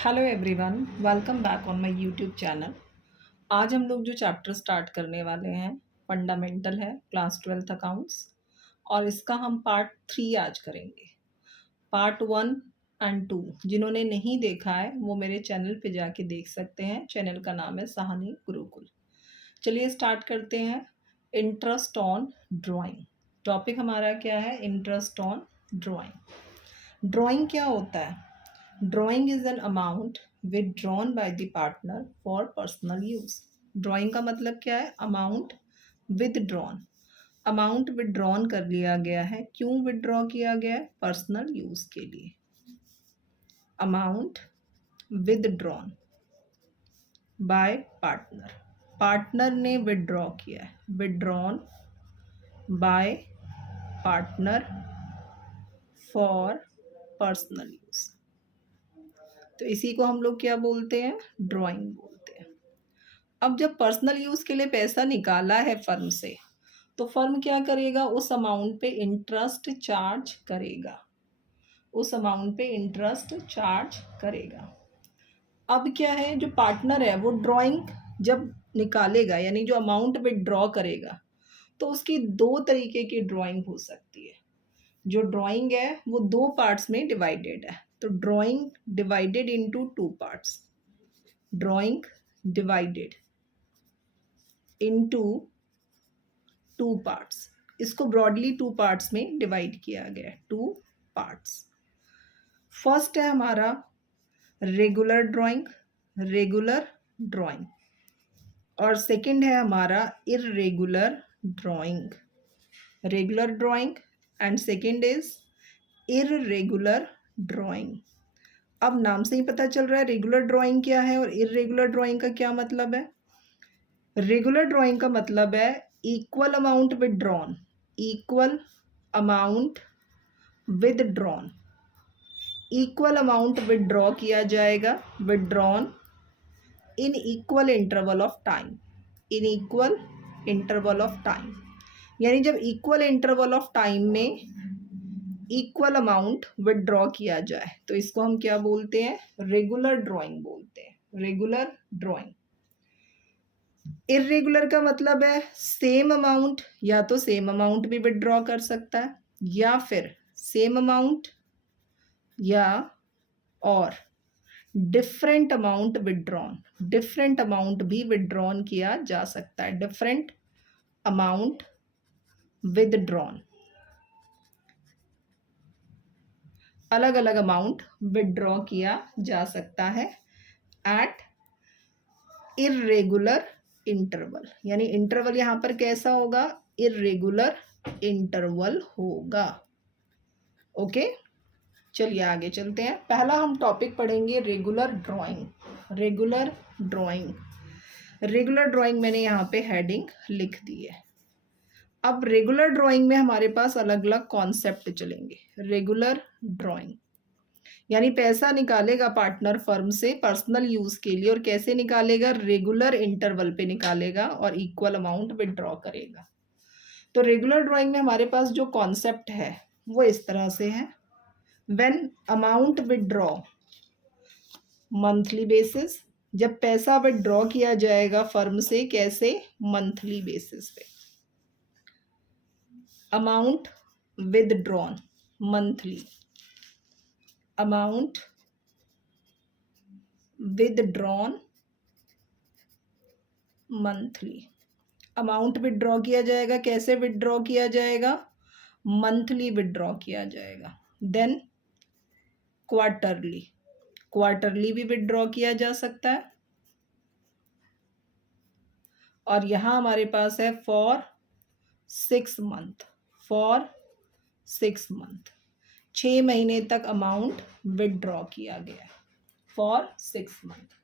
Hello everyone, welcome back on my YouTube channel. आज हम लोग जो चैप्टर स्टार्ट करने वाले हैं फंडामेंटल है, क्लास 12th अकाउंट्स। और इसका हम पार्ट 3 आज करेंगे। पार्ट 1 एंड 2 जिन्होंने नहीं देखा है वो मेरे चैनल पे जाके देख सकते हैं। चैनल का नाम है सहानी गुरुकुल। चलिए स्टार्ट करते हैं। Interest on drawing. टॉपिक हमारा क्या है? Interest on drawing. ड्राइंग क्या होता है? Drawing is an amount withdrawn by the partner for personal use. Drawing का मतलब क्या है? Amount withdrawn. अमाउंट विदड्रॉन कर लिया गया है। क्यों विदड्रॉ किया गया है? पर्सनल यूज के लिए। Amount withdrawn bye partner. Partner ने विदड्रॉ किया है। Withdrawn bye partner for personal use. तो इसी को हम लोग क्या बोलते हैं? ड्राइंग बोलते हैं। अब जब पर्सनल यूज के लिए पैसा निकाला है फर्म से, तो फर्म क्या करेगा? उस अमाउंट पे इंटरेस्ट चार्ज करेगा। उस अमाउंट पे इंटरेस्ट चार्ज करेगा। अब क्या है, जो पार्टनर है वो ड्राइंग जब निकालेगा, यानी जो अमाउंट विड्रॉ करेगा, तो उसकी दो तरीके की ड्राइंग हो सकती है। जो ड्राइंग है वो दो पार्ट्स में डिवाइडेड है। तो drawing divided into two parts. Drawing divided into two parts. इसको ब्रॉडली टू पार्ट्स में डिवाइड किया गया है। Two parts. फर्स्ट है हमारा रेगुलर ड्राइंग। Regular drawing. और सेकंड है हमारा irregular drawing. Regular drawing and second is irregular drawing. अब नाम से ही पता चल रहा है रेगुलर ड्राइंग क्या है और इररेगुलर ड्राइंग का क्या मतलब है। रेगुलर ड्राइंग का मतलब है equal amount withdrawn. Equal amount withdrawn. Equal amount withdraw किया जाएगा। Withdrawn in equal interval of time. In equal interval of time, यानी जब इक्वल इंटरवल ऑफ टाइम में इक्वल अमाउंट विदड्रॉ किया जाए तो इसको हम क्या बोलते हैं? रेगुलर ड्राइंग बोलते हैं। Regular drawing. इर्रेगुलर का मतलब है सेम अमाउंट, या तो सेम अमाउंट भी विदड्रॉ कर सकता है, या फिर सेम अमाउंट या और different amount withdrawn. Different amount भी विदड्रॉन किया जा सकता है। Different amount withdrawn. अलग अलग अमाउंट विदड्रॉ किया जा सकता है एट इर्रेगुलर इंटरवल। यानी इंटरवल यहां पर कैसा होगा? इर्रेगुलर इंटरवल होगा। ओके, चलिए आगे चलते हैं। पहला हम टॉपिक पढ़ेंगे regular drawing. Regular drawing. Regular drawing मैंने यहाँ पे हेडिंग लिख दी है। अब रेगुलर ड्राइंग में हमारे पास अलग अलग कॉन्सेप्ट चलेंगे। रेगुलर ड्राइंग यानी पैसा निकालेगा पार्टनर फर्म से पर्सनल यूज के लिए, और कैसे निकालेगा? रेगुलर इंटरवल पे निकालेगा और इक्वल अमाउंट विदड्रॉ करेगा। तो रेगुलर ड्राइंग में हमारे पास जो कॉन्सेप्ट है वो इस तरह से है। When amount withdraw monthly basis. जब पैसा विदड्रॉ किया जाएगा फर्म से, कैसे? मंथली बेसिस पे। Amount withdrawn monthly. Amount withdrawn monthly. Amount withdraw किया जाएगा। कैसे विदड्रॉ किया जाएगा? मंथली विदड्रॉ किया जाएगा। Then quarterly. क्वार्टरली भी विदड्रॉ किया जा सकता है। और यहां हमारे पास है फॉर 6 मंथ। फॉर 6 मंथ, 6 महीने तक अमाउंट विदड्रॉ किया गया है। For 6 month.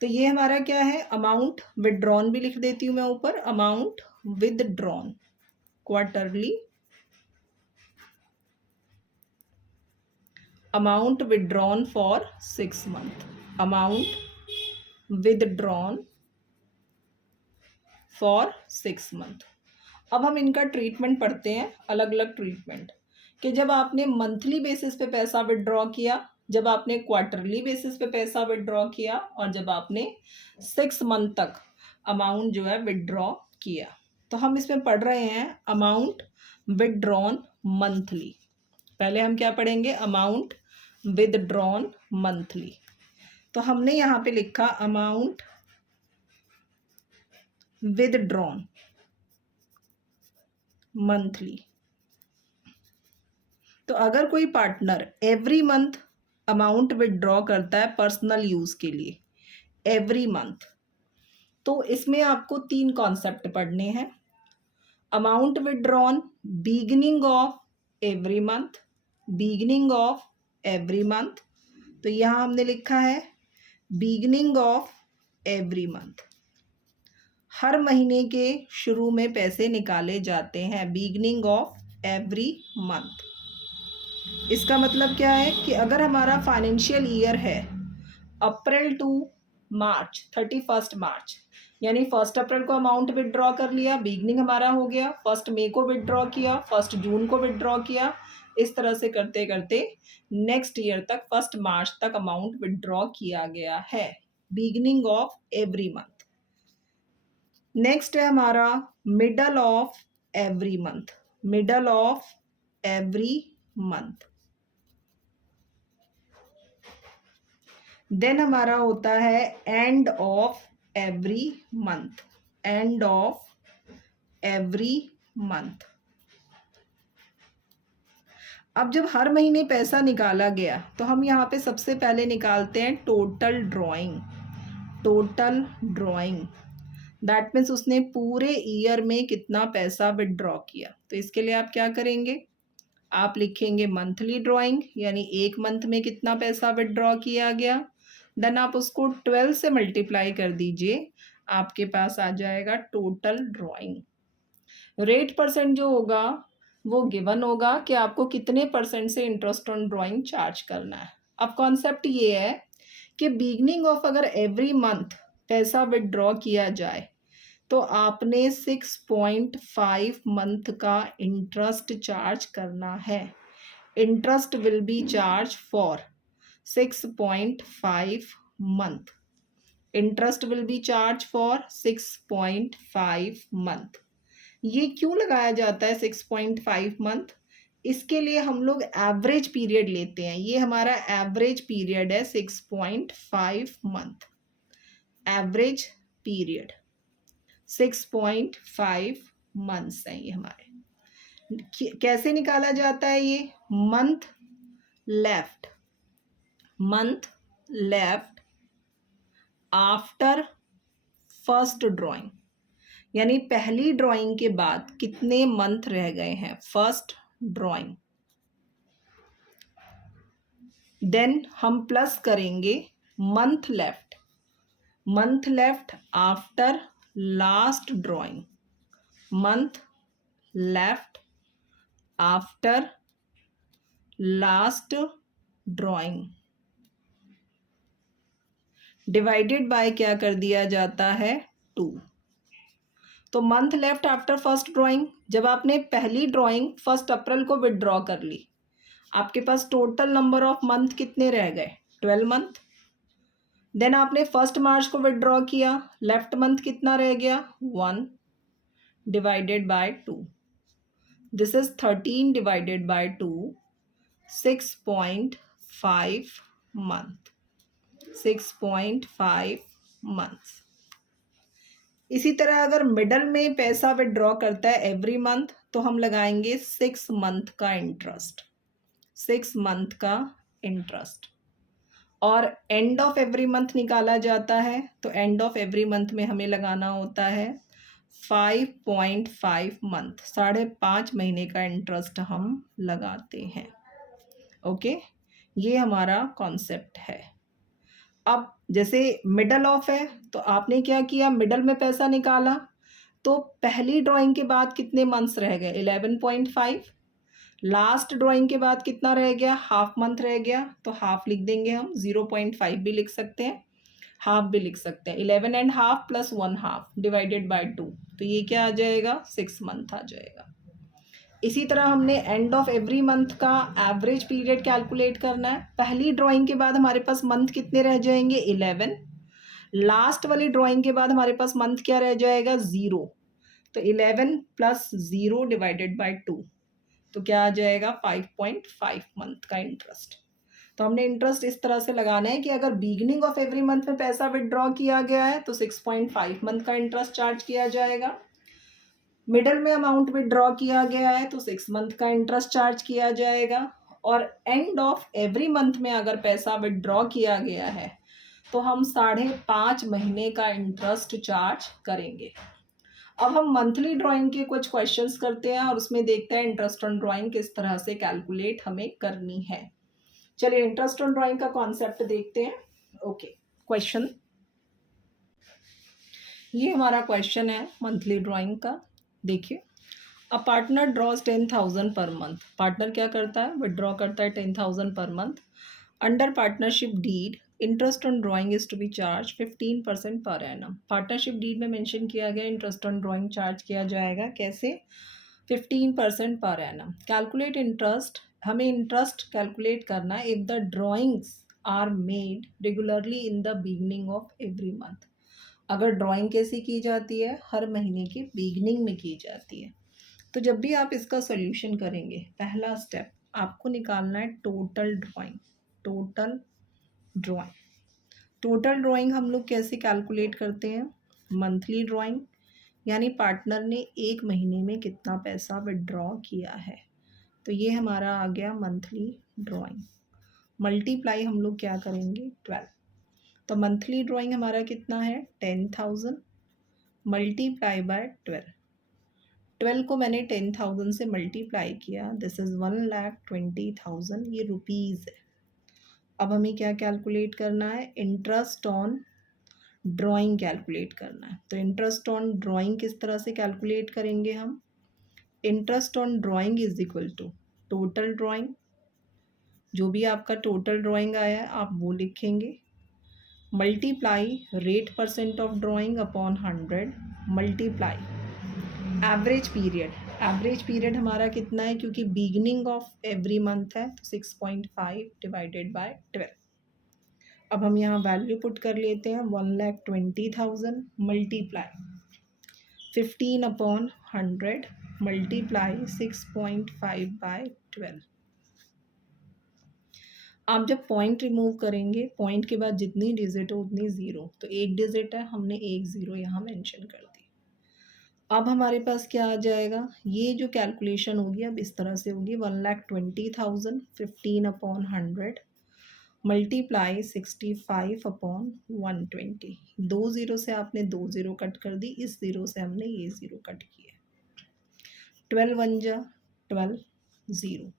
तो ये हमारा क्या है? अमाउंट विदड्रॉन भी लिख देती हूँ मैं ऊपर। Amount withdrawn quarterly. Amount withdrawn for 6 month. Amount withdrawn for 6 month. अब हम इनका ट्रीटमेंट पढ़ते हैं, अलग अलग ट्रीटमेंट। कि जब आपने मंथली बेसिस पे पैसा विड्रॉ किया, जब आपने क्वार्टरली बेसिस पे पैसा विड्रॉ किया और जब आपने 6 मंथ तक अमाउंट जो है विड्रॉ किया। तो हम इसमें पढ़ रहे हैं अमाउंट विदड्रॉन मंथली। पहले हम क्या पढ़ेंगे? Amount withdrawn monthly. तो हमने यहाँ पे लिखा अमाउंट विदड्रॉन मंथली। तो अगर कोई partner every month amount withdraw करता है पर्सनल यूज के लिए एवरी मंथ, तो इसमें आपको 3 कॉन्सेप्ट पढ़ने हैं। Amount withdrawn beginning of every month, beginning of every month. तो यहाँ हमने लिखा है बिगिनिंग ऑफ एवरी मंथ। हर महीने के शुरू में पैसे निकाले जाते हैं, बिगिनिंग ऑफ एवरी मंथ। इसका मतलब क्या है कि अगर हमारा फाइनेंशियल ईयर है अप्रैल टू मार्च, 31 मार्च, यानी 1 अप्रैल को अमाउंट विदड्रॉ कर लिया, बिगनिंग हमारा हो गया, 1 मई को विदड्रॉ किया, 1 जून को विदड्रॉ किया, इस तरह से करते करते नेक्स्ट ईयर तक 1 मार्च तक अमाउंट विदड्रॉ किया गया है, beginning of every month. Next है हमारा middle of every month, middle of every month. Then हमारा होता है end of every month, end of every month. अब जब हर महीने पैसा निकाला गया तो हम यहाँ पे सबसे पहले निकालते हैं total drawing, total drawing. That means उसने पूरे ईयर में कितना पैसा विदड्रॉ किया। तो इसके लिए आप क्या करेंगे? आप लिखेंगे मंथली ड्राइंग, यानी एक मंथ में कितना पैसा विदड्रॉ किया गया, देन आप उसको 12 से मल्टीप्लाई कर दीजिए, आपके पास आ जाएगा टोटल ड्राइंग। रेट परसेंट जो होगा वो गिवन होगा कि आपको कितने परसेंट से इंटरेस्ट ऑन ड्राइंग चार्ज करना है। अब कॉन्सेप्ट ये है कि बिगनिंग ऑफ अगर एवरी मंथ पैसा विदड्रॉ किया जाए तो आपने 6.5 मंथ का इंटरेस्ट चार्ज करना है। Interest will be charge for 6.5 month. Interest will be charged for 6.5 month. ये क्यों लगाया जाता है 6.5 मंथ? इसके लिए हम लोग एवरेज पीरियड लेते हैं। ये हमारा एवरेज पीरियड है 6.5 मंथ, एवरेज पीरियड 6.5 मंथ्स हैं ये हमारे। कैसे निकाला जाता है ये? Month left, month left after first drawing, यानी पहली ड्राइंग के बाद कितने मंथ रह गए हैं, फर्स्ट ड्राइंग। देन हम प्लस करेंगे month left, month left after last drawing, month left after last drawing, divided by क्या कर दिया जाता है? 2। तो month left after first drawing, जब आपने पहली ड्राइंग 1 अप्रैल को विदड्रॉ कर ली, आपके पास टोटल नंबर ऑफ मंथ कितने रह गए? 12 मंथ। देन आपने 1 मार्च को विदड्रॉ किया, लेफ्ट मंथ कितना रह गया? 1 divided by 2। This is 13 divided by 2, 6.5 month, 6.5 months. इसी तरह अगर मिडल में पैसा विदड्रॉ करता है एवरी मंथ तो हम लगाएंगे 6 मंथ का इंटरेस्ट, 6 मंथ का इंटरेस्ट। और एंड ऑफ एवरी मंथ निकाला जाता है तो एंड ऑफ एवरी मंथ में हमें लगाना होता है 5.5 मंथ, 5.5 महीने का इंटरेस्ट हम लगाते हैं। ओके, ये हमारा कॉन्सेप्ट है। अब जैसे मिडल ऑफ है तो आपने क्या किया? मिडल में पैसा निकाला तो पहली ड्राइंग के बाद कितने मंथ्स रह गए? 11.5। लास्ट ड्राइंग के बाद कितना रह गया? हाफ मंथ रह गया, तो हाफ लिख देंगे हम, 0.5 भी लिख सकते हैं, हाफ भी लिख सकते हैं। 11.5 प्लस 1/2 डिवाइडेड बाय 2, तो ये क्या आ जाएगा? 6 मंथ आ जाएगा। इसी तरह हमने एंड ऑफ एवरी मंथ का एवरेज पीरियड कैलकुलेट करना है। पहली ड्राइंग के बाद हमारे पास मंथ कितने रह जाएंगे? 11। लास्ट वाली ड्राइंग के बाद हमारे पास मंथ क्या रह जाएगा? 0। तो 11 प्लस 0 डिवाइडेड बाय 2, तो क्या आ जाएगा? 5.5 मंथ का इंटरेस्ट। तो हमने इंटरेस्ट इस तरह से लगाना है कि अगर बिगनिंग ऑफ एवरी मंथ में पैसा विदड्रॉ किया गया है तो 6.5 मंथ का इंटरेस्ट चार्ज किया जाएगा। मिडल में अमाउंट विदड्रॉ किया गया है तो 6 मंथ का इंटरेस्ट चार्ज किया जाएगा। और एंड ऑफ एवरी मंथ में अगर पैसा विदड्रॉ किया गया है तो हम 5.5 महीने का इंटरेस्ट चार्ज करेंगे। अब हम मंथली ड्राइंग के कुछ क्वेश्चंस करते हैं और उसमें देखते हैं इंटरेस्ट ऑन ड्राइंग किस तरह से कैलकुलेट हमें करनी है। चलिए इंटरेस्ट ऑन ड्राइंग का कॉन्सेप्ट देखते हैं। ओके, क्वेश्चन, ये हमारा क्वेश्चन है मंथली ड्राइंग का। देखिए, a partner drawers 10,000 per month. Partner क्या करता है? विदड्रॉ करता है 10,000 per month. Under partnership deed interest on drawing is to be charged 15% per annum. Partnership deed में मेंशन किया गया इंटरेस्ट ऑन ड्राइंग चार्ज किया जाएगा कैसे? 15% पर एनम। कैलकुलेट इंटरेस्ट, हमें इंटरेस्ट कैलकुलेट करना है if the drawings are made regularly in the beginning of every month. अगर ड्राइंग कैसी की जाती है? हर महीने की बिगनिंग में की जाती है। तो जब भी आप इसका सोल्यूशन करेंगे, पहला स्टेप आपको निकालना है total drawing. Total drawing, total drawing हम लोग कैसे कैलकुलेट करते हैं? मंथली ड्राइंग, यानी पार्टनर ने एक महीने में कितना पैसा विड्रॉ किया है, तो ये हमारा आ गया मंथली ड्राइंग। मल्टीप्लाई हम लोग क्या करेंगे? 12। तो मंथली ड्राइंग हमारा कितना है? 10,000 मल्टीप्लाई बाय 12। 12 को मैंने 10,000 से मल्टीप्लाई किया, दिस इज़ 1,20,000, ये रुपीज़ है। अब हमें क्या कैलकुलेट करना है? इंटरेस्ट ऑन ड्राइंग कैलकुलेट करना है। तो इंटरेस्ट ऑन ड्राइंग किस तरह से कैलकुलेट करेंगे हम? Interest on drawing is equal to total drawing, जो भी आपका टोटल ड्राइंग आया है आप वो लिखेंगे, multiply rate percent of drawing upon 100, multiply average period. Average period हमारा कितना है? क्योंकि बिगनिंग ऑफ एवरी मंथ है तो 6.5 डिवाइडेड बाय 12। अब हम यहाँ वैल्यू पुट कर लेते हैं, 1,20,000 मल्टीप्लाई 15 अपॉन 100 मल्टीप्लाई 6.5 बाय 12। आप जब पॉइंट रिमूव करेंगे, पॉइंट के बाद जितनी डिजिट हो उतनी ज़ीरो, तो एक डिजिट है, हमने एक ज़ीरो यहाँ मेंशन कर दी। अब हमारे पास क्या आ जाएगा? ये जो कैलकुलेशन होगी अब इस तरह से होगी, 1,20,000 15 अपॉन 100 मल्टीप्लाई 65 अपॉन 120। 2 ज़ीरो से आपने 2 ज़ीरो कट कर दी, इस ज़ीरो से हमने ये ज़ीरो कट किया। 12 1 जा 12 ज़ीरो।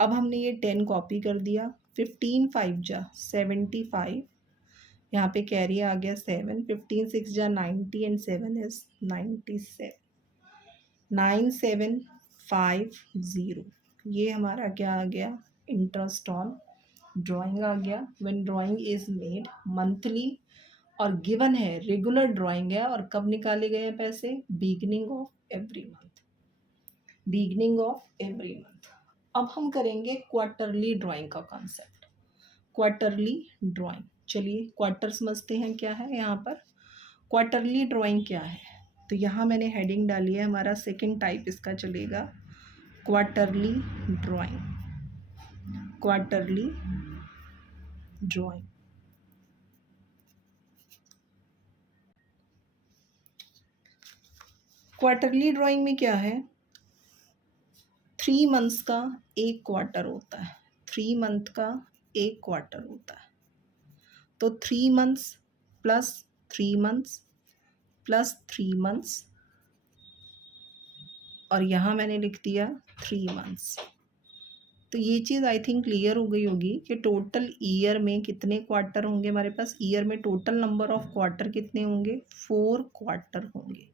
अब हमने ये 10 कॉपी कर दिया, 15 5 जा 75, यहाँ पे कैरी आ गया 7, 15 6 जा 90 एंड 7 इज 97, 9750। ये हमारा क्या आ गया? इंटरेस्ट ऑन ड्राइंग आ गया। When drawing is made monthly और गिवन है रेगुलर ड्राइंग है, और कब निकाले गए हैं पैसे? Beginning of every month, beginning of every month. अब हम करेंगे क्वार्टरली ड्राइंग का कॉन्सेप्ट। क्वार्टरली ड्राइंग, चलिए क्वार्टर समझते हैं क्या है यहाँ पर। क्वार्टरली ड्राइंग क्या है? तो यहाँ मैंने हेडिंग डाली है, हमारा सेकंड टाइप इसका चलेगा, quarterly drawing. Quarterly drawing, quarterly drawing में क्या है? 3 मंथ्स का एक क्वार्टर होता है, 3 मंथ का एक क्वार्टर होता है। तो 3 months plus 3 months plus 3 months, और यहाँ मैंने लिख दिया 3 मंथ्स। तो ये चीज़ आई थिंक क्लियर हो गई होगी कि टोटल ईयर में कितने क्वार्टर होंगे हमारे पास। ईयर में टोटल नंबर ऑफ क्वार्टर कितने होंगे? 4 क्वार्टर होंगे,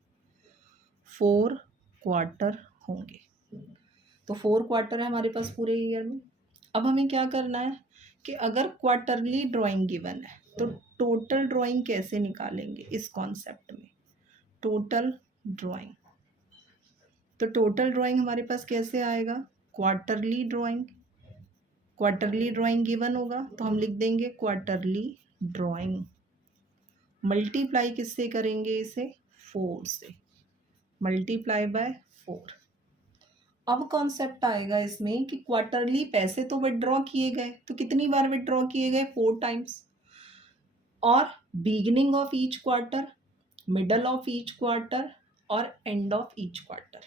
4 क्वार्टर होंगे। तो 4 क्वार्टर है हमारे पास पूरे ईयर में। अब हमें क्या करना है कि अगर क्वार्टरली ड्राइंग गिवन है तो टोटल ड्राइंग कैसे निकालेंगे इस कॉन्सेप्ट में? टोटल ड्राइंग, तो टोटल ड्राइंग हमारे पास कैसे आएगा? Quarterly drawing, quarterly drawing given होगा तो हम लिख देंगे क्वार्टरली ड्राइंग। मल्टीप्लाई किससे करेंगे इसे? 4 से, मल्टीप्लाई बाय 4। अब कॉन्सेप्ट आएगा इसमें कि क्वार्टरली पैसे तो विड्रॉ किए गए, तो कितनी बार विड्रॉ किए गए? 4 टाइम्स। और beginning of each quarter, middle of each quarter और एंड ऑफ ईच क्वार्टर।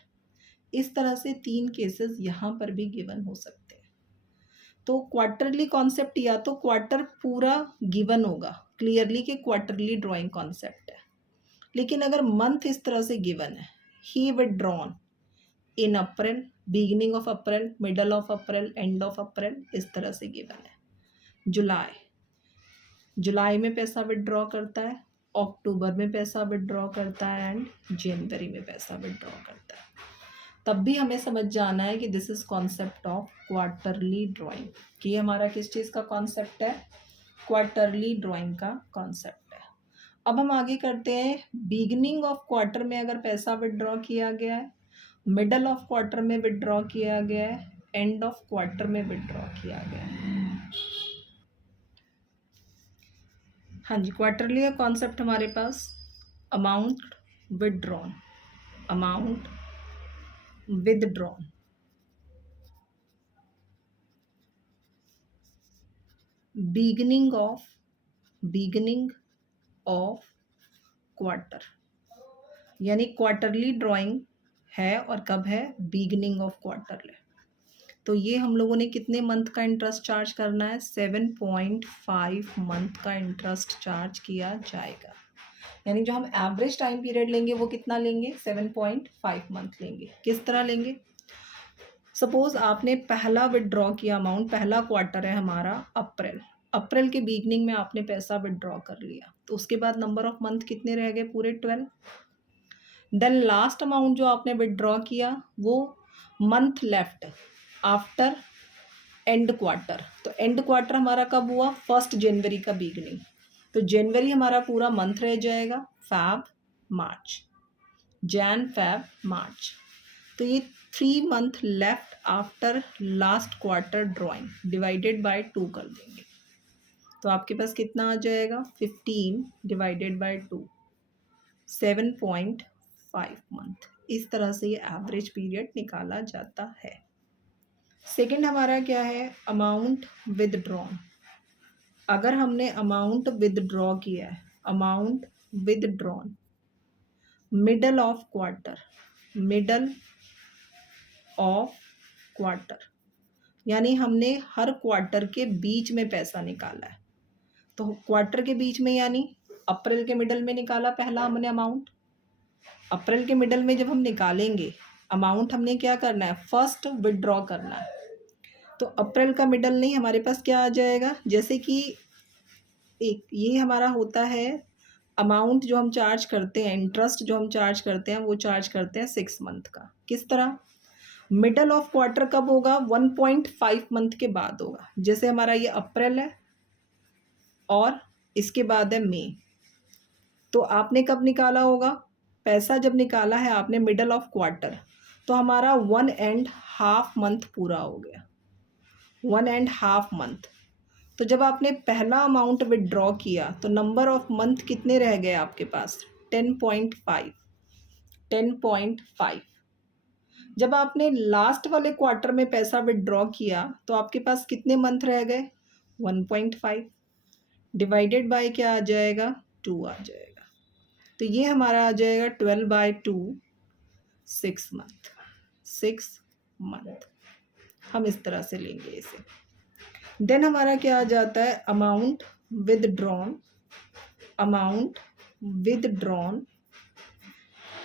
इस तरह से 3 केसेस यहाँ पर भी गिवन हो सकते हैं। तो क्वार्टरली कॉन्सेप्ट या तो क्वार्टर पूरा गिवन होगा क्लियरली कि क्वार्टरली ड्राइंग कॉन्सेप्ट है, लेकिन अगर मंथ इस तरह से गिवन है, he withdrawn in April, beginning of April, middle of April, end of April, इस तरह से गिवन है। जुलाई, जुलाई में पैसा विड्रॉ करता है, अक्टूबर में पैसा विड्रॉ करता है एंड जनवरी में पैसा विड्रॉ करता है। तब भी हमें समझ जाना है कि this is concept of quarterly drawing, कि ये हमारा किस चीज़ का कॉन्सेप्ट है? क्वार्टरली ड्राइंग का कॉन्सेप्ट है। अब हम आगे करते हैं। बिगिनिंग ऑफ क्वार्टर में अगर पैसा विड्रॉ किया गया है, मिडल ऑफ क्वार्टर में विड्रॉ किया गया है, एंड ऑफ क्वार्टर में विड्रॉ किया गया है। हाँ जी, क्वार्टरली का कॉन्सेप्ट हमारे पास amount withdrawn, amount withdrawn, beginning of quarter, यानी क्वार्टरली ड्राइंग है और कब है? बिगिनिंग ऑफ क्वार्टर है। तो ये हम लोगों ने कितने मंथ का इंटरेस्ट चार्ज करना है? 7.5 मंथ का इंटरेस्ट चार्ज किया जाएगा। यानी जो हम एवरेज टाइम पीरियड लेंगे वो कितना लेंगे? 7.5 मंथ लेंगे। किस तरह लेंगे? सपोज आपने पहला विड्रॉ किया अमाउंट, पहला क्वार्टर है हमारा अप्रैल, अप्रैल के बिगनिंग में आपने पैसा विड्रॉ कर लिया, तो उसके बाद नंबर ऑफ मंथ कितने रह गए? पूरे 12। देन लास्ट अमाउंट जो आपने विड्रॉ किया वो month left after and quarter, तो एंड क्वार्टर हमारा कब हुआ? 1 जनवरी का बिगनिंग, तो जनवरी हमारा पूरा मंथ रह जाएगा, फैब मार्च, जैन फैब मार्च। तो ये 3 month left after last quarter drawing divided by 2 कर देंगे, तो आपके पास कितना आ जाएगा? 15 डिवाइडेड बाय 2, 7.5 मंथ। इस तरह से ये एवरेज पीरियड निकाला जाता है। सेकंड हमारा क्या है? Amount withdrawn. अगर हमने अमाउंट विदड्रॉ किया है, amount withdrawn middle of quarter, middle of quarter, यानी हमने हर क्वार्टर के बीच में पैसा निकाला है, तो क्वार्टर के बीच में यानी अप्रैल के मिडल में निकाला पहला हमने अमाउंट। अप्रैल के मिडल में जब हम निकालेंगे अमाउंट, हमने क्या करना है? फर्स्ट विड्रॉ करना है, तो अप्रैल का मिडल नहीं, हमारे पास क्या आ जाएगा? जैसे कि एक ये हमारा होता है अमाउंट जो हम चार्ज करते हैं, इंटरेस्ट जो हम चार्ज करते हैं वो चार्ज करते हैं 6 मंथ का। किस तरह? मिडल ऑफ क्वार्टर कब होगा? 1.5 मंथ के बाद होगा। जैसे हमारा ये अप्रैल है और इसके बाद है मई, तो आपने कब निकाला होगा पैसा? जब निकाला है आपने मिडल ऑफ क्वार्टर, तो हमारा 1.5 मंथ पूरा हो गया, 1.5 मंथ। तो जब आपने पहला अमाउंट विड्रॉ किया तो नंबर ऑफ मंथ कितने रह गए आपके पास? 10.5, 10.5। जब आपने लास्ट वाले क्वार्टर में पैसा विड्रॉ किया तो आपके पास कितने मंथ रह गए? 1.5 डिवाइडेड बाय क्या आ जाएगा? 2 आ जाएगा, तो ये हमारा आ जाएगा 12/2, 6 मंथ, 6 मंथ। हम इस तरह से लेंगे इसे। देन हमारा क्या आ जाता है? Amount withdrawn, amount withdrawn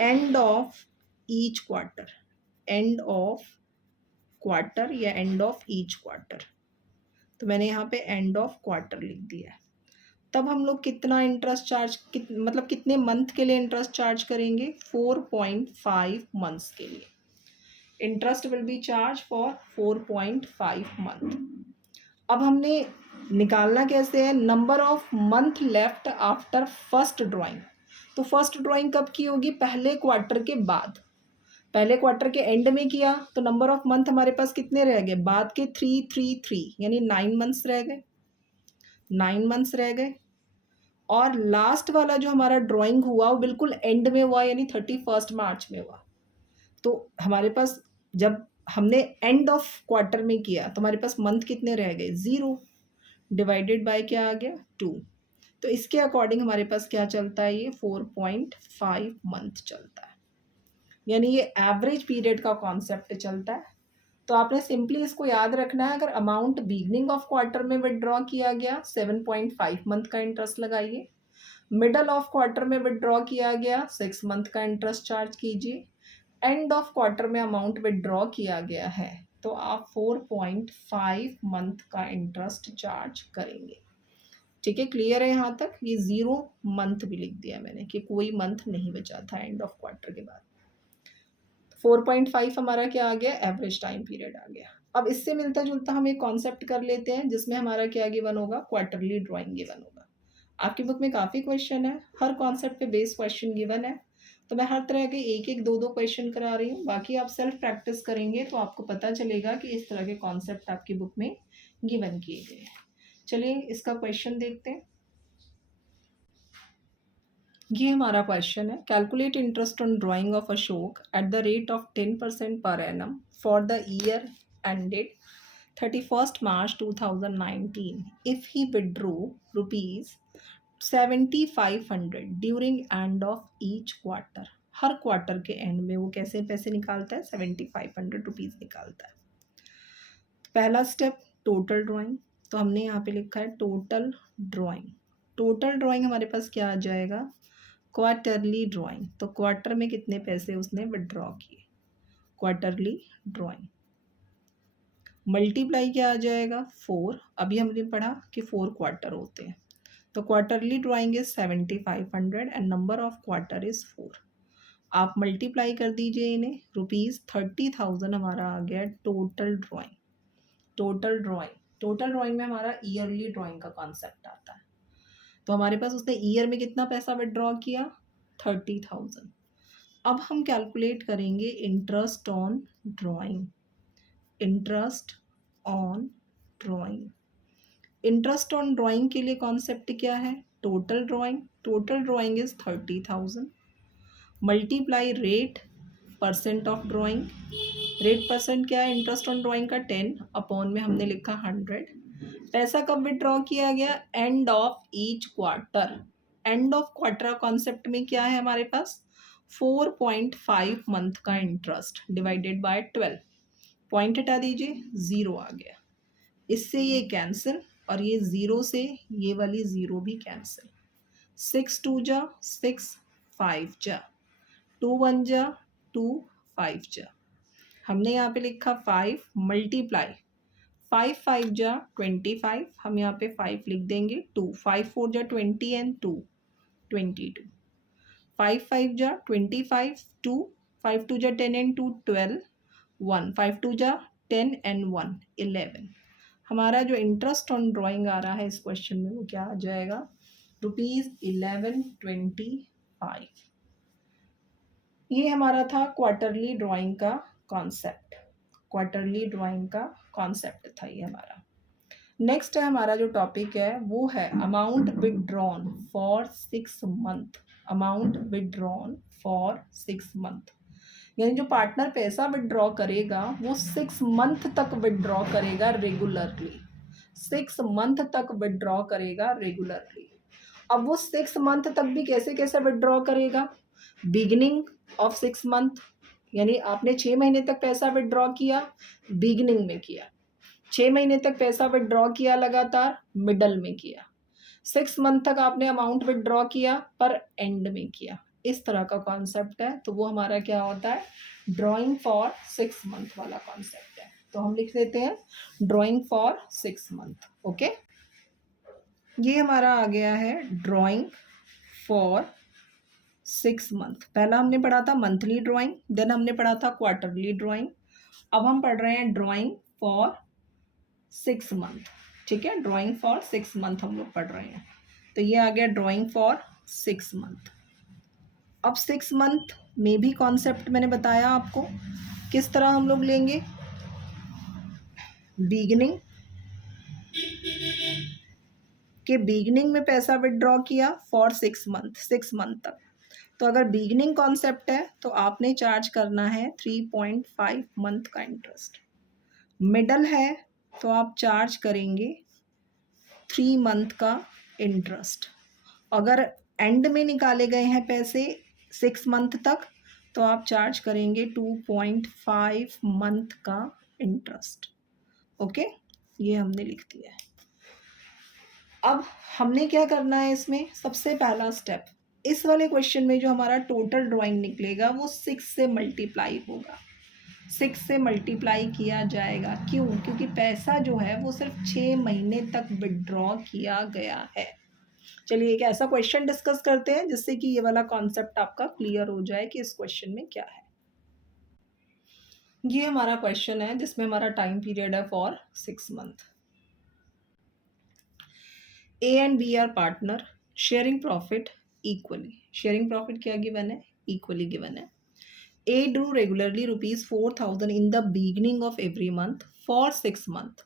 end of each quarter, and of quarter या एंड ऑफ ईच क्वार्टर, तो मैंने यहाँ पे एंड ऑफ क्वार्टर लिख दिया है। तब हम लोग कितना इंटरेस्ट चार्ज मतलब कितने मंथ के लिए इंटरेस्ट चार्ज करेंगे? 4.5 मंथ्स के लिए interest will be charge for 4.5 month. अब हमने निकालना कैसे है? Number of month left after first drawing, तो फर्स्ट ड्राइंग कब की होगी? पहले क्वार्टर के बाद, पहले क्वार्टर के एंड में किया तो नंबर ऑफ मंथ हमारे पास कितने रह गए, बाद के 3 यानी 9 मंथ्स रह गए, 9 मंथ्स रह गए। और लास्ट वाला जो हमारा ड्राइंग हुआ वो बिल्कुल एंड में हुआ, यानी 31 मार्च में हुआ। तो हमारे पास जब हमने एंड ऑफ क्वार्टर में किया तो हमारे पास मंथ कितने रह गए, 0 डिवाइडेड बाय क्या आ गया, 2। तो इसके अकॉर्डिंग हमारे पास क्या चलता है, ये 4.5 मंथ चलता है, यानी ये एवरेज पीरियड का कॉन्सेप्ट चलता है। तो आपने सिंपली इसको याद रखना है, अगर अमाउंट बिगनिंग ऑफ क्वार्टर में विड्रॉ किया गया 7.5 मंथ का इंटरेस्ट लगाइए, मिडल ऑफ क्वार्टर में विड्रॉ किया गया 6 मंथ का इंटरेस्ट चार्ज कीजिए, एंड ऑफ क्वार्टर में अमाउंट विड्रॉ किया गया है तो आप 4.5 मंथ का इंटरेस्ट चार्ज करेंगे। ठीक है, क्लियर है यहाँ तक। ये 0 मंथ भी लिख दिया मैंने कि कोई मंथ नहीं बचा था एंड ऑफ क्वार्टर के बाद। 4.5 हमारा क्या आ गया, एवरेज टाइम पीरियड आ गया। अब इससे मिलता जुलता हम एक कॉन्सेप्ट कर लेते हैं जिसमें हमारा क्या गिवन होगा, क्वार्टरली ड्राइंग गिवन होगा। आपकी बुक में काफ़ी क्वेश्चन है, हर कॉन्सेप्ट पे बेस क्वेश्चन गिवन है, तो मैं हर तरह के एक एक दो दो क्वेश्चन करा रही हूँ। बाकी आप सेल्फ प्रैक्टिस करेंगे तो आपको पता चलेगा कि इस तरह के कॉन्सेप्ट आपकी बुक में गिवन किए गए हैं। चलिए इसका क्वेश्चन देखते हैं। ये हमारा क्वेश्चन है, calculate interest on drying of Ashok at the rate of 10% per annum for the year ended 31st March 2019 if he withdrew rupees 7500 during end of each quarter. Her quarter के एंड में वो कैसे पैसे निकालता है, 7500 रुपीज़ निकालता है। पहला स्टेप टोटल ड्राइंग, तो हमने यहाँ पे लिखा है टोटल ड्राइंग। टोटल ड्राइंग हमारे पास क्या आ जाएगा, क्वार्टरली ड्राइंग। तो क्वार्टर में कितने पैसे उसने विड्रॉ किए, क्वार्टरली ड्राइंग। मल्टीप्लाई क्या आ जाएगा, 4। अभी हमने पढ़ा कि 4 क्वार्टर होते हैं, तो quarterly drawing is 7500 and number of quarter is 4। आप मल्टीप्लाई कर दीजिए इन्हें, ₹30,000 हमारा आ गया टोटल ड्राइंग। टोटल ड्राइंग में हमारा ईयरली ड्राइंग का कॉन्सेप्ट आता है। तो हमारे पास उसने ईयर में कितना पैसा विड्रॉ किया, 30,000। अब हम कैलकुलेट करेंगे interest on drawing. Interest on drawing, interest on drawing के लिए कॉन्सेप्ट क्या है, total drawing. Total drawing is 30,000 multiply rate percent of drawing. Rate percent क्या है, इंटरेस्ट ऑन ड्राइंग का 10 अपॉन में हमने लिखा 100। पैसा कब विड्रॉ किया गया, end of each quarter. And of quarter concept में क्या है हमारे पास, 4.5 मंथ का इंटरेस्ट डिवाइडेड बाय 12। पॉइंट हटा दीजिए, 0 आ गया। इससे ये कैंसिल और ये 0 से ये वाली 0 भी कैंसिल। 6 2 जा 6, 5 जा 2 1 जा 2, 5 जा। हमने यहाँ पे लिखा 5 मल्टीप्लाई 5 5 जा 25, हम यहाँ पे 5 लिख देंगे। 2 5 4 जा 20 एंड 2 22। 5 5 जा 25, 2 5 2 जा 10 एंड 2 12, 1 5 2 जा 10 एंड 1 11। हमारा जो इंटरेस्ट ऑन ड्राइंग आ रहा है इस क्वेश्चन में वो क्या आ जाएगा, ₹1125। ये हमारा था क्वार्टरली ड्राइंग का कॉन्सेप्ट। क्वार्टरली ड्राइंग का कॉन्सेप्ट था ये हमारा। नेक्स्ट है हमारा जो टॉपिक है वो है amount withdrawn for 6 month. Amount withdrawn for 6 month, यानी जो पार्टनर पैसा विड्रॉ करेगा वो 6 मंथ तक विड्रॉ करेगा रेगुलरली। 6 मंथ तक विड्रॉ करेगा रेगुलरली। अब वो 6 मंथ तक भी कैसे कैसे विड्रॉ करेगा, बिगिनिंग ऑफ 6 मंथ, यानी आपने 6 महीने तक पैसा विड्रॉ किया, बिगिनिंग में किया। 6 महीने तक पैसा विड्रॉ किया लगातार, मिडल में किया। 6 मंथ तक आपने अमाउंट विड्रॉ किया पर एंड में किया। इस तरह का कॉन्सेप्ट है, तो वो हमारा क्या होता है, ड्राइंग फॉर 6 मंथ वाला कॉन्सेप्ट है। तो हम लिख देते हैं ड्राइंग फॉर 6 मंथ। ओके, ये हमारा आ गया है ड्राइंग फॉर 6 मंथ। पहला हमने पढ़ा था मंथली ड्राइंग, देन हमने पढ़ा था क्वार्टरली ड्राइंग, अब हम पढ़ रहे हैं ड्राइंग फॉर 6 मंथ। ठीक है, ड्राइंग फॉर 6 मंथ हम लोग पढ़ रहे हैं। तो ये आ गया ड्राइंग फॉर 6 मंथ। अब 6 मंथ में भी कॉन्सेप्ट मैंने बताया आपको किस तरह हम लोग लेंगे। बिगिनिंग में पैसा विड्रॉ किया फॉर 6 मंथ तक। तो अगर बिगिनिंग कॉन्सेप्ट है तो आपने चार्ज करना है 3.5 मंथ का इंटरेस्ट। मिडल है तो आप चार्ज करेंगे 3 मंथ का इंटरेस्ट। अगर एंड में निकाले गए हैं पैसे 6 मंथ तक तो आप चार्ज करेंगे 2.5 मंथ का इंटरेस्ट। ओके, ये हमने लिख दिया है। अब हमने क्या करना है इसमें, सबसे पहला स्टेप, इस वाले क्वेश्चन में जो हमारा टोटल ड्राइंग निकलेगा वो 6 से मल्टीप्लाई होगा। 6 से मल्टीप्लाई किया जाएगा। क्यों? क्योंकि पैसा जो है वो सिर्फ 6 महीने तक विड्रॉ किया गया है। चलिए एक ऐसा क्वेश्चन डिस्कस करते हैं जिससे कि ये वाला कॉन्सेप्ट आपका क्लियर हो जाए कि इस क्वेश्चन में क्या है। ये हमारा क्वेश्चन है जिसमें हमारा टाइम पीरियड है for 6 month. A and B are partner, sharing profit equally. Sharing profit क्या गिवन है? इक्वली गिवन है। A drew regularly ₹4,000 in the beginning of every month for 6 month.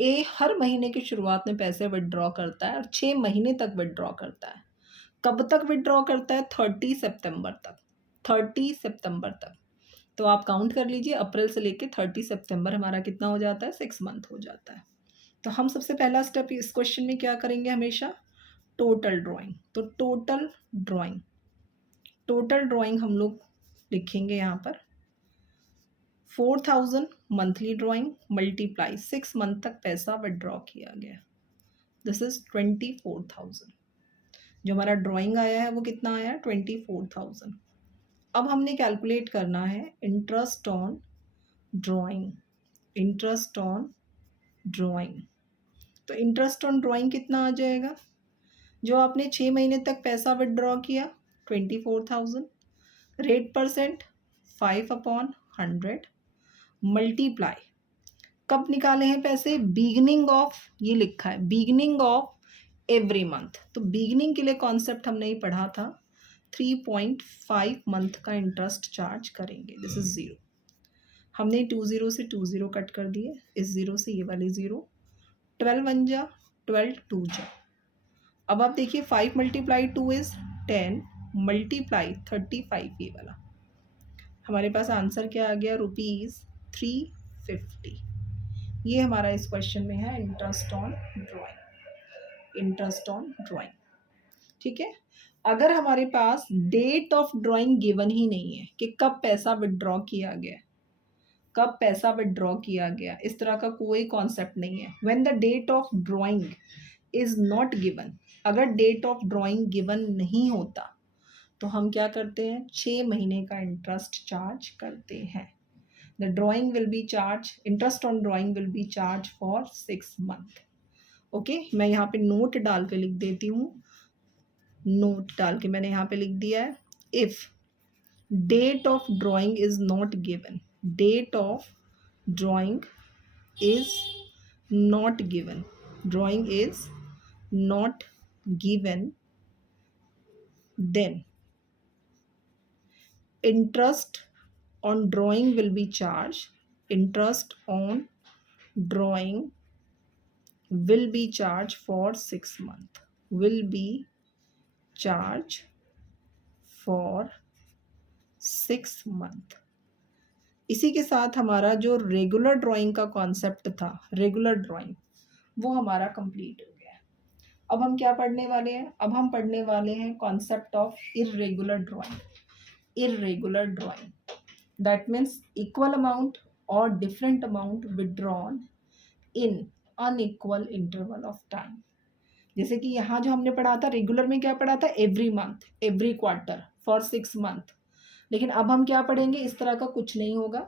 A हर महीने की शुरुआत में पैसे विड्रॉ करता है और 6 महीने तक विड्रॉ करता है। कब तक विड्रॉ करता है? 30 सितंबर तक। 30 सितंबर तक। तो आप काउंट कर लीजिए, अप्रैल से लेके 30 सितंबर हमारा कितना हो जाता है? 6 मंथ हो जाता है। तो हम सबसे पहला स्टेप इस क्वेश्चन में क्या करेंगे? हमेशा टोटल ड्राइंग। तो टोटल ड्राइंग हम लोग लिखेंगे यहाँ पर 4,000 मंथली ड्राइंग मल्टीप्लाई 6 मंथ तक पैसा विड्रॉ किया गया, दिस इज 24,000। जो हमारा ड्राइंग आया है वो कितना आया है? 24,000। अब हमने कैलकुलेट करना है interest on drawing. Interest on drawing, तो इंटरेस्ट ऑन ड्राइंग कितना आ जाएगा? जो आपने 6 महीने तक पैसा विड्रॉ किया 24,000, रेट परसेंट 5/100 मल्टीप्लाई, कब निकाले हैं पैसे? बिगिनिंग ऑफ, ये लिखा है बिगिनिंग ऑफ एवरी मंथ। तो बिगिनिंग के लिए कॉन्सेप्ट हमने ही पढ़ा था, 3.5 मंथ का इंटरेस्ट चार्ज करेंगे, दिस इज 0। हमने 20 से 20 कट कर दिए, इस 0 से ये वाली 0, 12 1 जा 12 2 जा। अब आप देखिए 5 मल्टीप्लाई 2 इज 10 मल्टीप्लाई 35, ये वाला हमारे पास आंसर क्या आ गया? ₹350। ये हमारा इस क्वेश्चन में है interest on drawing. Interest on drawing, ठीक है। अगर हमारे पास डेट ऑफ ड्राइंग गिवन ही नहीं है कि कब पैसा विड्रॉ किया गया, कब पैसा विड्रॉ किया गया, इस तरह का कोई कॉन्सेप्ट नहीं है। When the date of drawing is not given, अगर डेट ऑफ ड्राइंग गिवन नहीं होता तो हम क्या करते हैं? 6 महीने का इंटरेस्ट चार्ज करते हैं। The drawing will be charge, interest on drawing will be charge for 6 month. Okay, मैं यहाँ पे नोट डाल के लिख देती हूँ। नोट डाल के मैंने यहाँ पे लिख दिया है, if date of drawing is not given, date of drawing is not given, drawing is not given, then interest on drawing will be charged, interest on drawing will be charged for 6 month, will be charged for 6 month। इसी के साथ हमारा जो regular drawing का concept था, regular drawing, वो हमारा complete हो गया। अब हम क्या पढ़ने वाले हैं? अब हम पढ़ने वाले हैं concept of irregular drawing. irregular drawing, that means equal amount or different amount withdrawn in unequal interval of time। जैसे कि यहाँ जो हमने पढ़ा था रेगुलर में, क्या पढ़ा था? Every month, every quarter, for 6 month. लेकिन अब हम क्या पढ़ेंगे? इस तरह का कुछ नहीं होगा।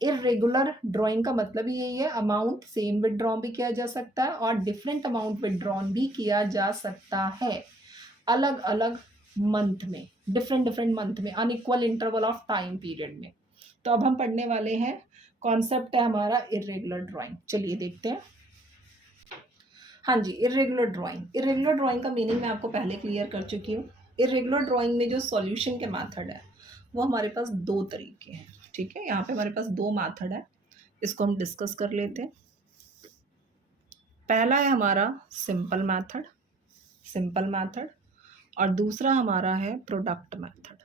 इरेगुलर ड्राइंग का मतलब ही यही है, अमाउंट सेम विड्रॉ भी किया जा सकता है और डिफरेंट अमाउंट विड्रॉन भी किया जा सकता है, अलग अलग मंथ में, डिफरेंट मंथ में, unequal interval of time period में। तो अब हम पढ़ने वाले हैं, कॉन्सेप्ट है हमारा इरेगुलर ड्राइंग। चलिए देखते हैं। हाँ जी, इरेगुलर ड्राइंग। इरेगुलर ड्राइंग का मीनिंग मैं आपको पहले क्लियर कर चुकी हूँ। इरेगुलर ड्राइंग में जो सॉल्यूशन के मेथड है वो हमारे पास दो तरीके हैं, ठीक है। यहाँ पे हमारे पास दो मेथड है, इसको हम डिस्कस कर लेते हैं। पहला है हमारा सिंपल मेथड, और दूसरा हमारा है प्रोडक्ट मेथड।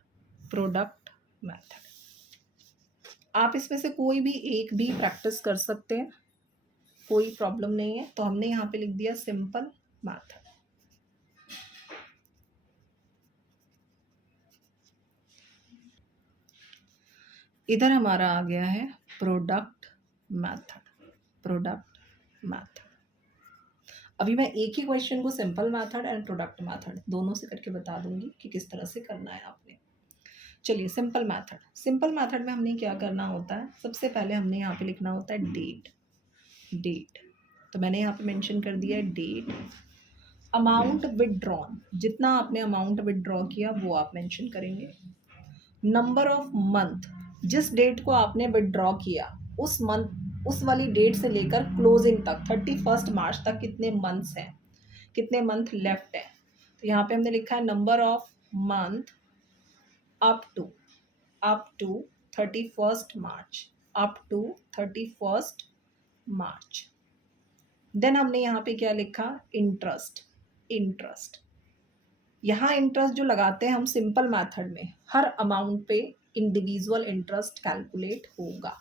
आप इसमें से कोई भी एक भी प्रैक्टिस कर सकते हैं, कोई प्रॉब्लम नहीं है। तो हमने यहाँ पे लिख दिया सिंपल मेथड। इधर हमारा आ गया है प्रोडक्ट मेथड। अभी मैं एक ही क्वेश्चन को simple method and product method दोनों से करके बता दूंगी कि किस तरह से करना है आपने। चलिए सिंपल मेथड में हमने क्या करना होता है, सबसे पहले हमने यहाँ पे लिखना होता है डेट। तो मैंने यहाँ पे मेंशन कर दिया है डेट। अमाउंट विदड्रॉन, जितना आपने अमाउंट विदड्रॉ किया वो आप मेंशन करेंगे। नंबर ऑफ मंथ, जिस डेट को आपने विदड्रॉ किया उस मंथ, उस वाली डेट से लेकर क्लोजिंग तक 31 मार्च तक कितने मंथ्स हैं, कितने मंथ लेफ्ट है। तो यहाँ पे हमने लिखा है number of month up to 31 March. Then हमने यहाँ पे क्या लिखा, इंटरेस्ट। यहाँ इंटरेस्ट जो लगाते हैं हम सिंपल मेथड में, हर अमाउंट पे इंडिविजुअल इंटरेस्ट कैलकुलेट होगा।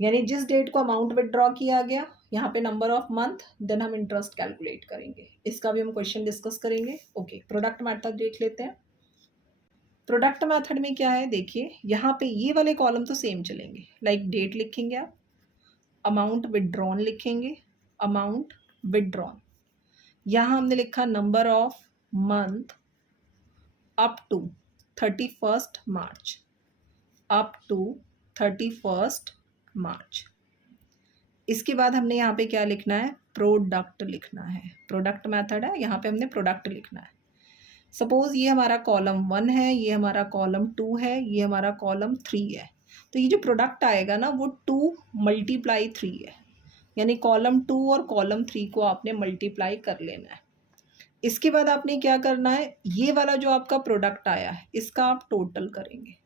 यानी जिस डेट को अमाउंट विदड्रॉ किया गया, यहाँ पे नंबर ऑफ मंथ, देन हम इंटरेस्ट कैलकुलेट करेंगे। इसका भी हम क्वेश्चन डिस्कस करेंगे। ओके, प्रोडक्ट मेथड देख लेते हैं। प्रोडक्ट मेथड में क्या है, देखिए यहाँ पे ये वाले कॉलम तो सेम चलेंगे, लाइक डेट लिखेंगे आप, अमाउंट विदड्रॉन लिखेंगे, अमाउंट विदड्रॉन। यहाँ हमने लिखा number of month up to 31 March. इसके बाद हमने यहाँ पे क्या लिखना है, प्रोडक्ट लिखना है। प्रोडक्ट मेथड है, यहाँ पे हमने प्रोडक्ट लिखना है। सपोज ये हमारा कॉलम 1 है, ये हमारा कॉलम 2 है, ये हमारा कॉलम 3 है। तो ये जो प्रोडक्ट आएगा ना वो 2 × 3 है, यानी कॉलम 2 और कॉलम 3 को आपने मल्टीप्लाई कर लेना है। इसके बाद आपने क्या करना है, ये वाला जो आपका प्रोडक्ट आया है इसका आप टोटल करेंगे।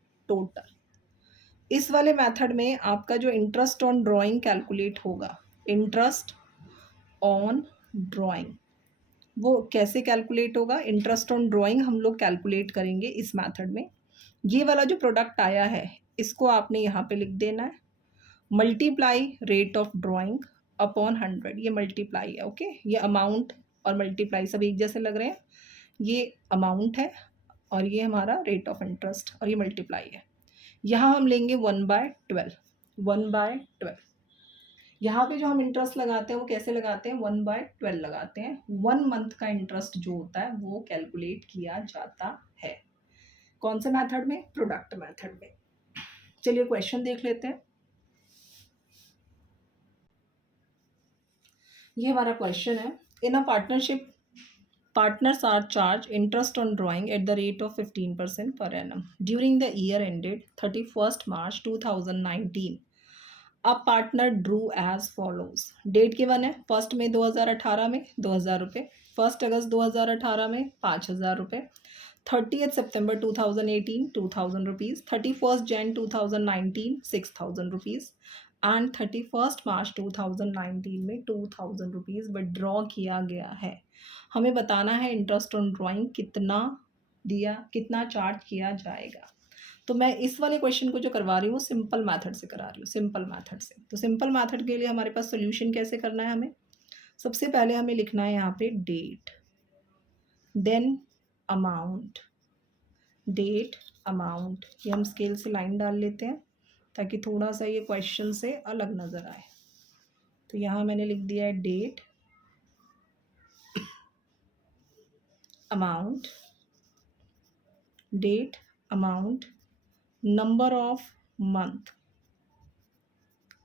इस वाले मेथड में आपका जो इंटरेस्ट ऑन ड्राइंग कैलकुलेट होगा, इंटरेस्ट ऑन ड्राइंग वो कैसे कैलकुलेट होगा, इंटरेस्ट ऑन ड्राइंग हम लोग कैलकुलेट करेंगे इस मेथड में। ये वाला जो प्रोडक्ट आया है इसको आपने यहाँ पे लिख देना है, multiply rate of drawing upon 100। ये मल्टीप्लाई है, ओके। ये अमाउंट और मल्टीप्लाई सब एक जैसे लग रहे हैं। ये अमाउंट है और ये हमारा रेट ऑफ इंटरेस्ट और ये मल्टीप्लाई है। यहाँ हम लेंगे 1/12। यहाँ पे जो हम इंटरेस्ट लगाते हैं वो कैसे लगाते हैं, 1/12 लगाते हैं। 1 मंथ का इंटरेस्ट जो होता है वो कैलकुलेट किया जाता है। कौन से मेथड में, प्रोडक्ट मेथड में। चलिए क्वेश्चन देख लेते हैं। ये हमारा क्वेश्चन है, in a partnership partners are charged interest on drawing at the rate of 15% per annum during the year ended 31st March 2019. A partner drew as follows. Date given है, 1 मई 2018 में 2000 रुपये, 1 अगस्त 2018 में 5000 रुपये, 30 सितंबर 2018 2000 रुपीज़, 31 जैन 2019 6000 रुपीज़ एंड 31 मार्च 2019 में 2000 rupees withdraw किया गया है। हमें बताना है इंटरेस्ट ऑन ड्राइंग कितना दिया, कितना चार्ज किया जाएगा। तो मैं इस वाले क्वेश्चन को जो करवा रही हूँ सिंपल मेथड से करा रही हूँ, सिंपल मेथड से। तो सिंपल मेथड के लिए हमारे पास सोल्यूशन कैसे करना है, हमें सबसे पहले हमें लिखना है यहाँ पे date, then amount, date amount. ये हम स्केल से लाइन डाल लेते हैं ताकि थोड़ा सा ये क्वेश्चन से अलग नज़र आए। तो यहाँ मैंने लिख दिया है date, amount, date amount, number of month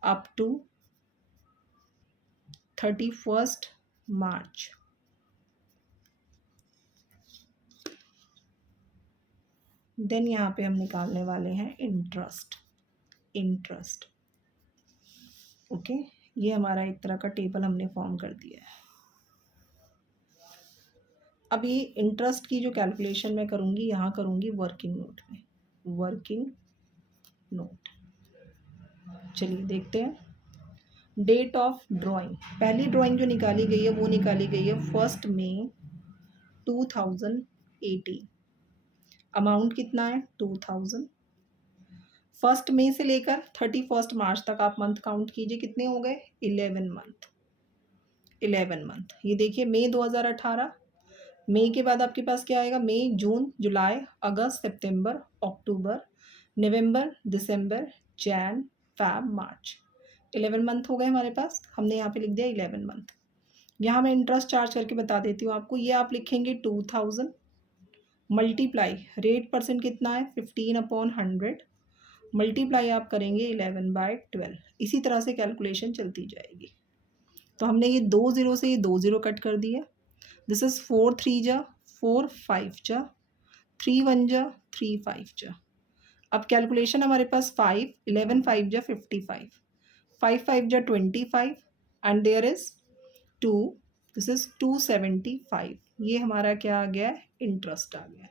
up to 31 March, then यहाँ पे हम निकालने वाले हैं इंटरेस्ट। ओके, ये हमारा एक तरह का टेबल हमने फॉर्म कर दिया है। अब ये इंटरेस्ट की जो कैलकुलेशन मैं करूँगी यहाँ करूँगी वर्किंग नोट में। Working note. चलिए देखते हैं डेट ऑफ ड्राइंग। पहली ड्राइंग जो निकाली गई है वो निकाली गई है 1 मई 2018। अमाउंट कितना है 2000। 1 मई से लेकर 31 मार्च तक आप मंथ काउंट कीजिए, कितने हो गए 11 मंथ। 11 मंथ। ये देखिए मई 2018, मई के बाद आपके पास क्या आएगा, मई, जून, जुलाई, अगस्त, September, October, November, December, Jan, Feb, मार्च। 11 मंथ हो गए हमारे पास। हमने यहाँ पे लिख दिया 11 मंथ। यहाँ मैं इंटरेस्ट चार्ज करके बता देती हूँ आपको। ये आप लिखेंगे 2000 मल्टीप्लाई, रेट परसेंट कितना है 15/100, मल्टीप्लाई आप करेंगे 11/12। इसी तरह से कैलकुलेशन चलती जाएगी। तो हमने ये 2 ज़ीरो से ये 2 ज़ीरो कट कर दिया। दिस इज़ 4 3 जा 4 5 जा 3 1 जा 3 5 जा। अब कैलकुलेशन हमारे पास 5 11 5 जा 55, 5 5 जा 25 and there is 2, this is 275। ये हमारा क्या आ गया, इंटरेस्ट आ गया।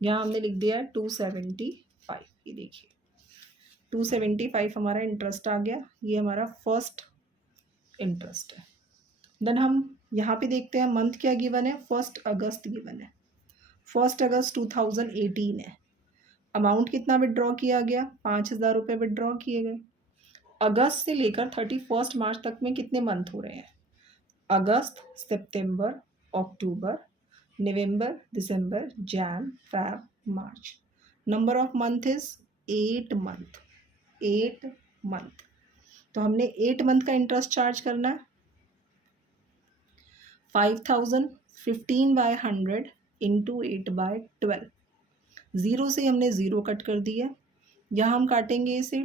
यहाँ हमने लिख दिया 275। ये देखिए 275 हमारा इंटरेस्ट आ गया। ये हमारा फर्स्ट इंटरेस्ट है। देन हम यहाँ पे देखते हैं मंथ क्या गिवन है, 1 अगस्त गिवन है। 1 अगस्त 2018 है। अमाउंट कितना विड्रॉ किया गया, 5000 रुपये विड्रॉ किए गए। अगस्त से लेकर 31 मार्च तक में कितने मंथ हो रहे हैं, August, September, October, November, December, Jan, Feb, March. Number of month is 8 month. 8 month. तो हमने 8 मंथ का इंटरेस्ट चार्ज करना है। 5000 15/100 इंटू 8/12। ज़ीरो से हमने ज़ीरो कट कर दिया। यहाँ हम काटेंगे इसे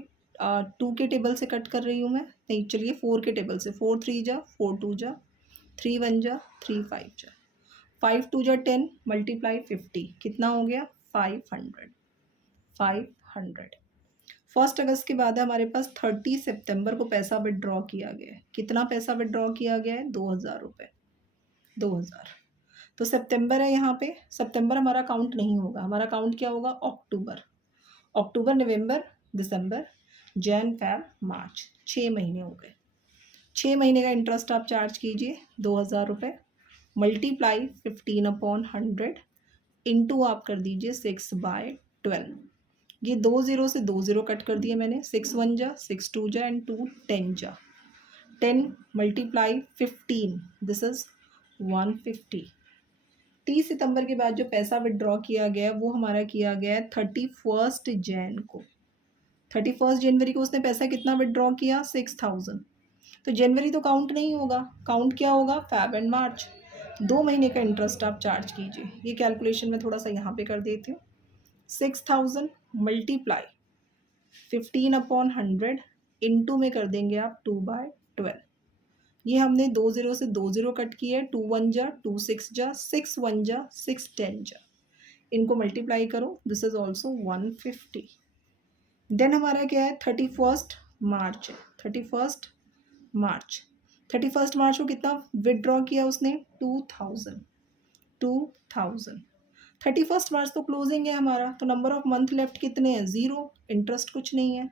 2 के टेबल से कट कर रही हूँ मैं, नहीं चलिए 4 के टेबल से। 4 3 जा 4 2 जा 3 1 जा 3 5 जा 5 2 जा 10 मल्टीप्लाई 50, कितना हो गया 500। 500। 1 अगस्त के बाद है हमारे पास 30 सितंबर को पैसा विड्रॉ किया गया है। कितना पैसा विड्रॉ किया गया है, 2000 रुपये। 2000। तो सितंबर है यहाँ पे, सितंबर हमारा काउंट नहीं होगा। हमारा काउंट क्या होगा, अक्टूबर। अक्टूबर, नवंबर, दिसंबर, जैन, फैब, मार्च। 6 महीने हो गए। 6 महीने का इंटरेस्ट आप चार्ज कीजिए 2000 रुपये, मल्टीप्लाई 15/100 इंटू आप कर दीजिए 6/12। ये 2 ज़ीरो से 2 ज़ीरो कट कर दिए मैंने। 6 1 जा 6 2 जा एंड 2 10 जा 10 मल्टीप्लाई 15, दिस इज 150। 30 सितंबर के बाद जो पैसा विड्रॉ किया गया वो हमारा किया गया है 31 जैन को। 31 जनवरी को उसने पैसा कितना विड्रॉ किया, 6000। तो जनवरी तो काउंट नहीं होगा, काउंट क्या होगा, फैब एंड मार्च। 2 महीने का इंटरेस्ट आप चार्ज कीजिए। ये कैलकुलेशन मैं थोड़ा सा यहाँ पे कर देती हूँ। 6000 मल्टीप्लाई 15/100 इंटू में कर देंगे आप 2/12। ये हमने 2 ज़ीरो से 2 ज़ीरो कट किया है। 2 1 जा 2 6 जा 6 1 जा 6 10 जा। इनको मल्टीप्लाई करो, दिस इज ऑल्सो 150। देन हमारा क्या है 31 मार्च है। 31 मार्च। 31 मार्च को कितना विदड्रॉ किया उसने, 2000। 2000। 31 मार्च तो क्लोजिंग है हमारा, तो नंबर ऑफ मंथ लेफ्ट कितने हैं, 0। इंटरेस्ट कुछ नहीं है।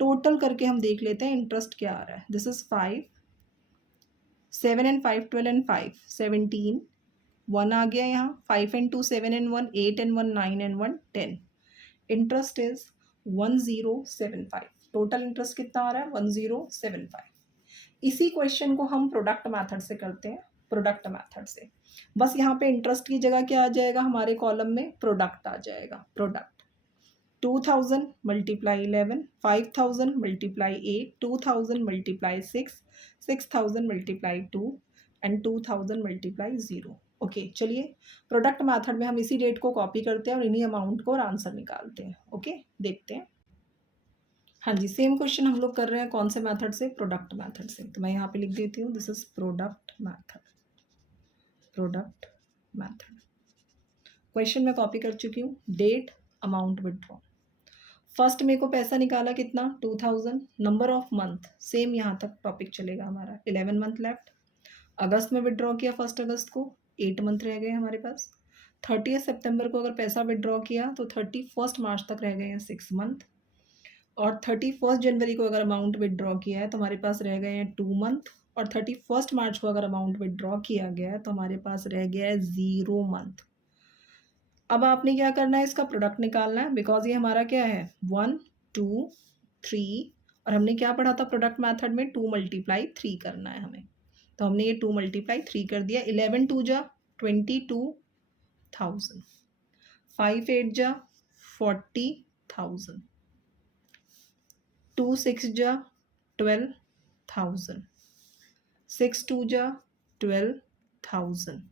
टोटल करके हम देख लेते हैं इंटरेस्ट क्या आ रहा है। दिस इज 5 7 एंड 5 12 एंड 5 17, 1 आ गया यहाँ। 5 and 2 7 and 1 8 and 1 9 and 1 10। Interest is 1075। Total interest कितना आ रहा है, 1075। इसी क्वेश्चन को हम प्रोडक्ट मेथड से करते हैं। प्रोडक्ट मेथड से बस यहाँ पे इंटरेस्ट की जगह क्या आ जाएगा, हमारे कॉलम में प्रोडक्ट आ जाएगा। Product 2000 multiply 11, 5000 multiply 8, 2000 multiply 6, 6000 multiply 2 and 2000 multiply 0। Okay चलिए प्रोडक्ट मेथड में हम इसी डेट को कॉपी करते हैं और इन्हीं अमाउंट को और आंसर निकालते हैं। ओके देखते हैं। हाँ जी सेम क्वेश्चन हम लोग कर रहे हैं कौन से मेथड से, प्रोडक्ट मेथड से। तो मैं यहाँ पे लिख देती हूँ this is product method. Product method question मैं कॉपी कर चुकी हूँ। Date, amount withdraw. 1 मई को पैसा निकाला कितना, 2000। नंबर ऑफ मंथ सेम, यहाँ तक टॉपिक चलेगा हमारा। 11 मंथ लेफ्ट। अगस्त में विड्रॉ किया 1 अगस्त को, 8 मंथ रह गए हमारे पास। 30 सितंबर को अगर पैसा विड्रॉ किया तो 31 मार्च तक रह गए हैं 6 मंथ, और 31 जनवरी को अगर अमाउंट विड्रॉ किया है तो हमारे पास रह गए हैं 2 मंथ, और 31 मार्च को अगर अमाउंट विड्रॉ किया गया है तो हमारे पास रह गया है 0 मंथ। अब आपने क्या करना है, इसका प्रोडक्ट निकालना है, बिकॉज ये हमारा क्या है 1 2 3, और हमने क्या पढ़ा था प्रोडक्ट मेथड में 2 × 3 करना है हमें, तो हमने ये 2 × 3 कर दिया। 11 2 जा 22,000, 5 8 जा 40,000, 2 6 जा 12,000, 6 2 जा 12,000,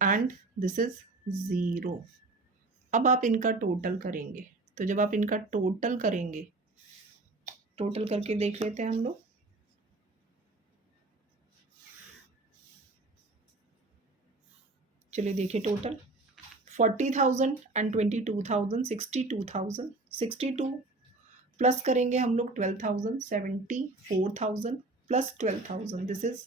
एंड दिस इज 0। अब आप इनका टोटल करेंगे, तो जब आप इनका टोटल करेंगे, टोटल करके देख लेते हैं हम लोग। चलिए देखिए टोटल 40,000 एंड 22,000, 62,000, 62 प्लस करेंगे हम लोग 12,000, 74,000 प्लस 12,000, दिस इज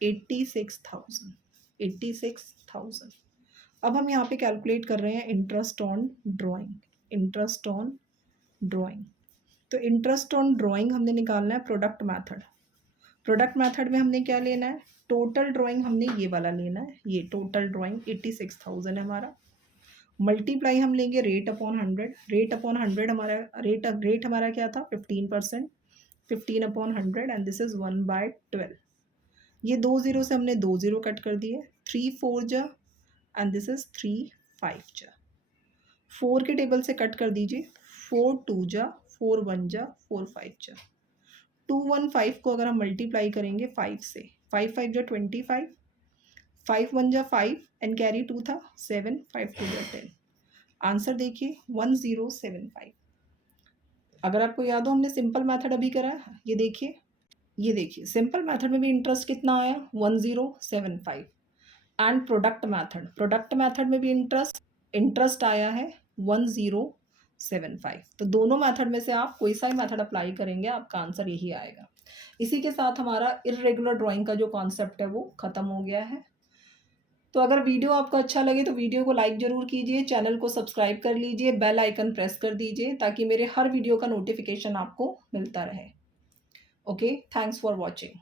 86,000, 86,000। अब हम यहाँ पे कैलकुलेट कर रहे हैं interest on drawing, interest on drawing. तो इंटरेस्ट ऑन ड्राइंग हमने निकालना है प्रोडक्ट मेथड। प्रोडक्ट मेथड में हमने क्या लेना है, टोटल ड्राइंग हमने ये वाला लेना है, ये टोटल ड्राइंग 86,000 है हमारा, मल्टीप्लाई हम लेंगे रेट अपॉन 100, रेट अपॉन 100 हमारा रेट हमारा क्या था 15%, 15 अपॉन 100, एंड दिस इज 1/12। ये 2 0 से हमने 2 0 कट कर दिए, 3 4 जा, एंड दिस इज 3 5 जा, 4 के टेबल से कट कर दीजिए, 4 2 जा, 4 1 जा, 4 5 जा, 2 1 5 को अगर हम मल्टीप्लाई करेंगे 5 से, 5 5 जा 25, 5 1 जा 5 एंड कैरी 2 था 7, 5 2 जा 10, आंसर देखिए 1075। अगर आपको याद हो हमने सिंपल मेथड अभी करा है, ये देखिए सिंपल मेथड में भी इंटरेस्ट कितना आया 1075, एंड प्रोडक्ट मेथड में भी इंटरेस्ट आया है 1075। तो दोनों मेथड में से आप कोई सा ही मेथड अप्लाई करेंगे आपका आंसर यही आएगा। इसी के साथ हमारा इर्रेगुलर ड्राइंग का जो कॉन्सेप्ट है वो ख़त्म हो गया है। तो अगर वीडियो आपको अच्छा लगे तो वीडियो को लाइक ज़रूर कीजिए, चैनल को सब्सक्राइब कर लीजिए, बेल आइकन प्रेस कर दीजिए ताकि मेरे हर वीडियो का नोटिफिकेशन आपको मिलता रहे। Okay, thanks for watching.